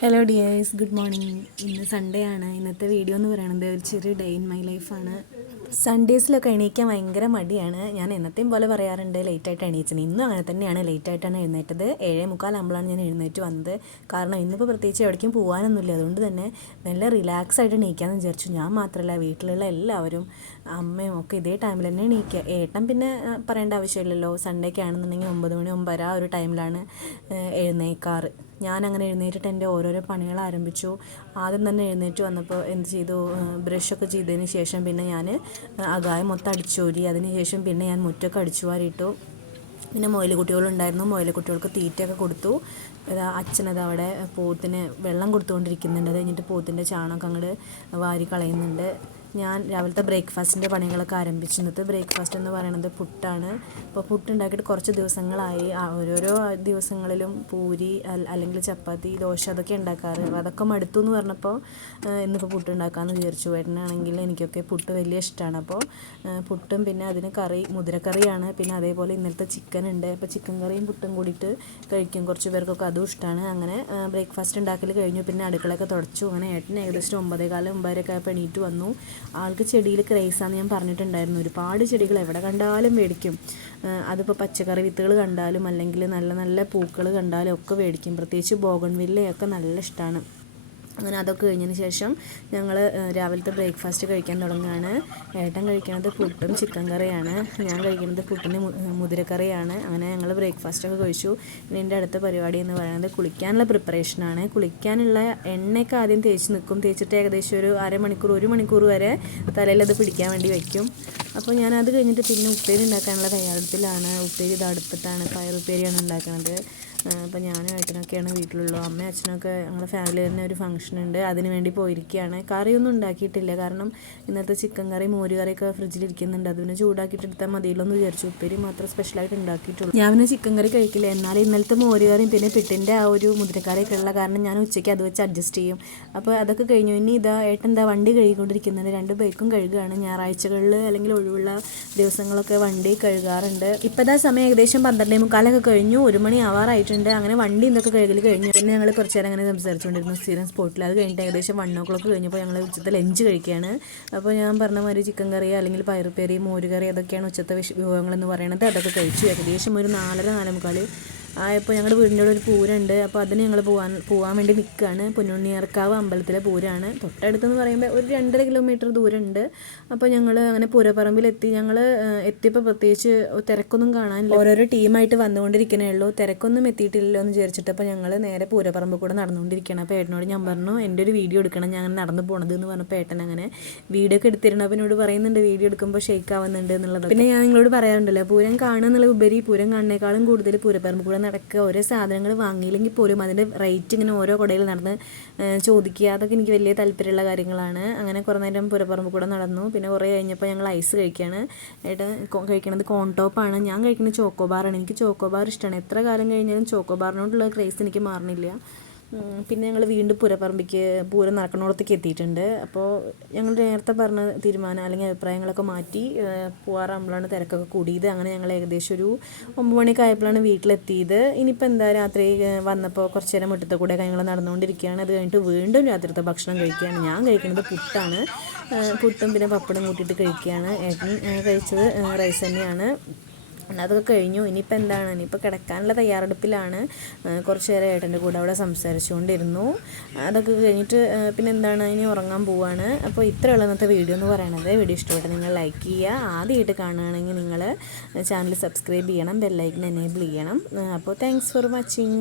Hello dears good morning ഇന്ന് Sunday ആണ്. ഇന്നത്തെ വീഡിയോ എന്ന് പറയുന്നത് ഒരു ചെറിയ ഡേ ഇൻ മൈ ലൈഫാണ് സൺഡേസിലൊക്കെ എണീക്കാൻ ഭയങ്കര മടിയാണ്. ഞാൻ എന്നത്തെയും പോലെ പറയാറുണ്ട് ലേറ്റായിട്ട് എണീച്ചത്. ഇന്നും അങ്ങനെ തന്നെയാണ്. ലേറ്റായിട്ടാണ് എഴുന്നേറ്റത്. ഏഴേ മുക്കാലാകുമ്പോഴാണ് ഞാൻ എഴുന്നേറ്റ് വന്നത്. കാരണം ഇന്നിപ്പോൾ പ്രത്യേകിച്ച് എവിടേക്കും പോകാനൊന്നുമില്ല അതുകൊണ്ട് തന്നെ നല്ല റിലാക്സ് ആയിട്ട് എണീക്കാമെന്ന് വിചാരിച്ചു. ഞാൻ മാത്രമല്ല വീട്ടിലുള്ള എല്ലാവരും അമ്മയും ഒക്കെ ഇതേ ടൈമിൽ തന്നെ എണീക്കുക ഏട്ടൻ പിന്നെ പറയേണ്ട ആവശ്യമില്ലല്ലോ. സൺഡേ ഒക്കെ ആണെന്നുണ്ടെങ്കിൽ ഒമ്പത് മണി ഒമ്പതര ആ ഒരു ടൈമിലാണ് എഴുന്നേക്കാറ്. ഞാൻ അങ്ങനെ എഴുന്നേറ്റിട്ട് എന്റെ ഓരോരോ പണികൾ ആരംഭിച്ചു. ആദ്യം തന്നെ എഴുന്നേറ്റ് വന്നപ്പോൾ എന്ത് ചെയ്തു? ബ്രഷൊക്കെ ചെയ്തതിന് ശേഷം പിന്നെ ഞാൻ അകായം മൊത്തം അടിച്ചോരി. അതിന് ശേഷം പിന്നെ ഞാൻ മുറ്റൊക്കെ അടിച്ചു വാരിയിട്ടു. പിന്നെ മൊയിലുകുട്ടികളുണ്ടായിരുന്നു മൊയിലുകുട്ടികൾക്ക് തീറ്റയൊക്കെ കൊടുത്തു. ഇതാ അച്ഛനത് അവിടെ പോത്തിന് വെള്ളം കൊടുത്തുകൊണ്ടിരിക്കുന്നുണ്ട്. അത് കഴിഞ്ഞിട്ട് പോത്തിന്റെ ചാണകം അങ്ങോട്ട് വാരി കളയുന്നുണ്ട്. ഞാൻ രാവിലത്തെ ബ്രേക്ക്ഫാസ്റ്റിന്റെ പണികളൊക്കെ ആരംഭിച്ചു. ഇന്നത്തെ ബ്രേക്ക്ഫാസ്റ്റ് എന്ന് പറയുന്നത് പുട്ടാണ്. അപ്പോൾ പുട്ടുണ്ടാക്കിയിട്ട് കുറച്ച് ദിവസങ്ങളായി. ഓരോരോ ദിവസങ്ങളിലും പൂരി അല്ലെങ്കിൽ ചപ്പാത്തി ദോശ അതൊക്കെ ഉണ്ടാക്കാറ്. അതൊക്കെ മടുത്തു എന്ന് പറഞ്ഞപ്പോൾ ഇന്നിപ്പോൾ പുട്ട് ഉണ്ടാക്കാമെന്ന് വിചാരിച്ചു. വരുന്നതാണെങ്കിൽ എനിക്കൊക്കെ പുട്ട് വലിയ ഇഷ്ടമാണ്. അപ്പോൾ പുട്ടും പിന്നെ അതിന് കറി മുതിരക്കറിയാണ്. പിന്നെ അതേപോലെ ഇന്നലത്തെ ചിക്കൻ ഉണ്ട്. അപ്പോൾ ചിക്കൻ കറിയും പുട്ടും കൂടിയിട്ട് കഴിക്കും. കുറച്ച് പേർക്കൊക്കെ അതും ഇഷ്ടമാണ്. അങ്ങനെ ബ്രേക്ക്ഫാസ്റ്റ് ഉണ്ടാക്കൽ കഴിഞ്ഞു. പിന്നെ അടുക്കളയൊക്കെ തുടച്ചു. അങ്ങനെ ഏട്ടൻ ഏകദേശം ഒമ്പതേകാലം കാലം ആയപ്പോൾ എണീറ്റ് വന്നു. ആൾക്ക് ചെടിയിൽ ക്രേസാന്ന് ഞാൻ പറഞ്ഞിട്ടുണ്ടായിരുന്നു. ഒരുപാട് ചെടികൾ എവിടെ കണ്ടാലും മേടിക്കും. അതിപ്പോൾ പച്ചക്കറി വിത്തുകൾ കണ്ടാലും അല്ലെങ്കിൽ നല്ല നല്ല പൂക്കൾ കണ്ടാലും ഒക്കെ മേടിക്കും. പ്രത്യേകിച്ച് ബോഗൺവില്ലയൊക്കെ നല്ല ഇഷ്ടമാണ് അങ്ങനെ അതൊക്കെ കഴിഞ്ഞതിന് ശേഷം ഞങ്ങൾ രാവിലത്തെ ബ്രേക്ക്ഫാസ്റ്റ് കഴിക്കാൻ തുടങ്ങുകയാണ് ഏട്ടൻ കഴിക്കുന്നത് പുട്ടും ചിക്കൻ കറിയാണ്. ഞാൻ കഴിക്കുന്നത് പുട്ടിന്റെ മുതിരക്കറിയാണ്. അങ്ങനെ ഞങ്ങൾ ബ്രേക്ക്ഫാസ്റ്റൊക്കെ കഴിച്ചു. പിന്നെ എന്റെ അടുത്ത പരിപാടി എന്ന് പറയുന്നത് കുളിക്കാനുള്ള പ്രിപ്പറേഷനാണ് കുളിക്കാനുള്ള എണ്ണയൊക്കെ ആദ്യം തേച്ച് നിൽക്കും. തേച്ചിട്ട് ഏകദേശം ഒരു അരമണിക്കൂർ ഒരു മണിക്കൂർ വരെ തലയിൽ അത് പിടിക്കാൻ വേണ്ടി വയ്ക്കും അപ്പോൾ ഞാൻ അത് കഴിഞ്ഞിട്ട് പിന്നെ ഉപ്പേരി ഉണ്ടാക്കാനുള്ള തയ്യാറെടുപ്പിലാണ്. ഉപ്പേരി ഇത് അടുപ്പത്താണ്. പയർ ഉപ്പേരിയാണ് ഉണ്ടാക്കുന്നത് അപ്പോൾ ഞാനും ഏട്ടനൊക്കെയാണ് വീട്ടിലുള്ളത്. അമ്മ അച്ഛനൊക്കെ ഞങ്ങളുടെ ഫാമിലി തന്നെ ഒരു ഫംഗ്ഷൻ ഉണ്ട്. അതിന് വേണ്ടി പോയിരിക്കുകയാണ് കറിയൊന്നും ഉണ്ടാക്കിയിട്ടില്ല. കാരണം ഇന്നത്തെ ചിക്കൻ കറി മോര് കറിയൊക്കെ ഫ്രിഡ്ജിലിരിക്കുന്നുണ്ട് അതിന് ചൂടാക്കിയിട്ട് എടുത്താൽ മതിയല്ലോ എന്ന് വിചാരിച്ചു. ഉപ്പേരി മാത്രം സ്പെഷ്യലായിട്ട് ഉണ്ടാക്കിയിട്ടുള്ളൂ. ഞാൻ പിന്നെ ചിക്കൻ കറി കഴിക്കില്ല. എന്നാൽ ഇന്നലത്തെ മോര് കറിയും പിന്നെ പിട്ടിന്റെ ആ ഒരു മുതിരക്കറിയൊക്കെ ഉള്ള കാരണം ഞാൻ ഉച്ചയ്ക്ക് അത് വെച്ച് അഡ്ജസ്റ്റ് ചെയ്യും. അപ്പോൾ അതൊക്കെ കഴിഞ്ഞു. ഇനി ഇതാ ഏട്ടൻ എന്താ വണ്ടി കഴുകിക്കൊണ്ടിരിക്കുന്നുണ്ട്. രണ്ട് ബൈക്കും കഴുകുകയാണ് ഞായറാഴ്ചകളിൽ അല്ലെങ്കിൽ ഒഴിവുള്ള ദിവസങ്ങളൊക്കെ വണ്ടി കഴുകാറുണ്ട്. ഇപ്പോഴത്തെ സമയം ഏകദേശം പന്ത്രണ്ടേ മുക്കാലൊക്കെ കഴിഞ്ഞു. ഒരു മണി ആവാറായിട്ടുണ്ട്. അങ്ങനെ വണ്ടി ഇതൊക്കെ കഴുകൽ കഴിഞ്ഞു പിന്നെ ഞങ്ങൾ കുറച്ച് നേരം അങ്ങനെ സംസാരിച്ചുകൊണ്ടിരുന്നു സ്ഥിരം സ്പോട്ടിൽ അത് കഴിഞ്ഞിട്ട് ഏകദേശം വൺ ഓ ക്ലോക്ക് കഴിഞ്ഞപ്പോൾ ഞങ്ങൾ ഉച്ചത്തെ ലഞ്ച് കഴിക്കുകയാണ് അപ്പോൾ ഞാൻ പറഞ്ഞ മാതിരി ചിക്കൻ കറി അല്ലെങ്കിൽ പയറുപ്പേരി മോരുകറി അതൊക്കെയാണ് ഉച്ചത്തെ വിഭവങ്ങൾ എന്ന് പറയുന്നത് അതൊക്കെ കഴിച്ചു. ഏകദേശം ഒരു നാലര നാലേ മുക്കാൽ ആയപ്പോൾ ഞങ്ങളുടെ വീടിന്റെ അവിടെ ഒരു പൂരമുണ്ട് അപ്പോൾ അതിന് ഞങ്ങൾ പോകാൻ പോകാൻ വേണ്ടി നിൽക്കുകയാണ് പൊന്നുണ്ണിയർക്കാവ് അമ്പലത്തിലെ പൂരമാണ് തൊട്ടടുത്തെന്ന് പറയുമ്പോൾ ഒരു രണ്ടര കിലോമീറ്റർ ദൂരമുണ്ട് അപ്പോൾ ഞങ്ങൾ അങ്ങനെ പൂരപ്പറമ്പിലെത്തി. ഞങ്ങൾ എത്തിയപ്പോൾ പ്രത്യേകിച്ച് തിരക്കൊന്നും കാണാനില്ല. ഓരോരോ ടീമായിട്ട് വന്നുകൊണ്ടിരിക്കണേ ഉള്ളൂ. തിരക്കൊന്നും എത്തിയിട്ടില്ലല്ലോ എന്ന് വിചാരിച്ചിട്ട് അപ്പോൾ ഞങ്ങൾ നേരെ പൂരപ്പറമ്പ് കൂടെ നടന്നുകൊണ്ടിരിക്കുകയാണ് അപ്പോൾ ഏട്ടനോട് ഞാൻ പറഞ്ഞു എന്റെ ഒരു വീഡിയോ എടുക്കണം. ഞാൻ അങ്ങനെ നടന്നു പോണത് എന്ന് പറഞ്ഞപ്പോൾ ഏട്ടൻ അങ്ങനെ വീഡിയോ ഒക്കെ എടുത്തിരുന്നു. അപ്പോൾ എന്നോട് പറയുന്നുണ്ട് വീഡിയോ എടുക്കുമ്പോൾ ഷെയ്ക്ക് ആവുന്നുണ്ട് എന്നുള്ളത്. പിന്നെ ഞാൻ നിങ്ങളോട് പറയാറുണ്ടല്ലോ പൂരം കാണുക എന്നുള്ള ഉപരി പൂരം കാണുന്നേക്കാളും കൂടുതൽ പൂരപ്പറമ്പ് കൂടെ നടക്കുക ഓരോ സാധനങ്ങൾ വാങ്ങിയില്ലെങ്കിൽ പോലും അതിന്റെ റേറ്റ് ഇങ്ങനെ ഓരോ കടയിൽ നടന്ന് ചോദിക്കുക. അതൊക്കെ എനിക്ക് വലിയ താല്പര്യമുള്ള കാര്യങ്ങളാണ്. അങ്ങനെ കുറേ നേരം പുരപ്പുറമ്പ് കൂടെ നടന്നു. പിന്നെ കുറേ കഴിഞ്ഞപ്പോൾ ഞങ്ങൾ ഐസ് കഴിക്കുകയാണ്. ഏട്ടാ കഴിക്കണത് കോൺ ടോപ്പാണ് ഞാൻ കഴിക്കുന്നത് ചോക്കോബാറാണ് എനിക്ക് ചോക്കോബാർ ഇഷ്ടമാണ്. എത്ര കാലം കഴിഞ്ഞാലും ചോക്കോബാറിനോടുള്ള ക്രേസ് എനിക്ക് മാറണില്ല. പിന്നെ ഞങ്ങൾ വീണ്ടും പൂരപ്പറമ്പിക്ക് പൂരം നടക്കണോടത്തേക്ക് എത്തിയിട്ടുണ്ട്. അപ്പോൾ ഞങ്ങൾ നേരത്തെ പറഞ്ഞ തീരുമാനം അല്ലെങ്കിൽ അഭിപ്രായങ്ങളൊക്കെ മാറ്റി പൂവാറാകുമ്പോഴാണ് തിരക്കൊക്കെ കൂടിയത്. അങ്ങനെ ഞങ്ങൾ ഏകദേശം ഒരു ഒമ്പത് മണിയൊക്കെ ആയപ്പോഴാണ് വീട്ടിലെത്തിയത്. ഇനിയിപ്പോൾ എന്താ രാത്രി വന്നപ്പോൾ കുറച്ച് നേരം മുറ്റത്തെ കൂടെ ഞങ്ങൾ നടന്നുകൊണ്ടിരിക്കുകയാണ്. അത് കഴിഞ്ഞിട്ട് വീണ്ടും രാത്രിത്തെ ഭക്ഷണം കഴിക്കുകയാണ്. ഞാൻ കഴിക്കുന്നത് പുട്ടാണ്. പുട്ടും പിന്നെ പപ്പടം കൂട്ടിയിട്ട് കഴിക്കുകയാണ്. ഏട്ടൻ കഴിച്ചത് റൈസ് തന്നെയാണ്. അതൊക്കെ കഴിഞ്ഞു. ഇനിയിപ്പോൾ എന്താണ്? ഇനിയിപ്പോൾ കിടക്കാനുള്ള തയ്യാറെടുപ്പിലാണ്. കുറച്ച് നേരം ഏട്ടന്റെ കൂടെ അവിടെ സംസാരിച്ചുകൊണ്ടിരുന്നു. അതൊക്കെ കഴിഞ്ഞിട്ട് പിന്നെ എന്താണ്? ഇനി ഉറങ്ങാൻ പോവാണ്. അപ്പോൾ ഇത്രയുള്ള ഇന്നത്തെ വീഡിയോ എന്ന് പറയണത്. വീഡിയോ ഇഷ്ടപ്പെട്ട് നിങ്ങൾ ലൈക്ക് ചെയ്യുക. ആദ്യമായിട്ട് കാണുകയാണെങ്കിൽ നിങ്ങൾ ചാനൽ സബ്സ്ക്രൈബ് ചെയ്യണം. ബെല്ലൈക്കൻ എനേബിൾ ചെയ്യണം. അപ്പോൾ താങ്ക്സ് ഫോർ വാച്ചിങ്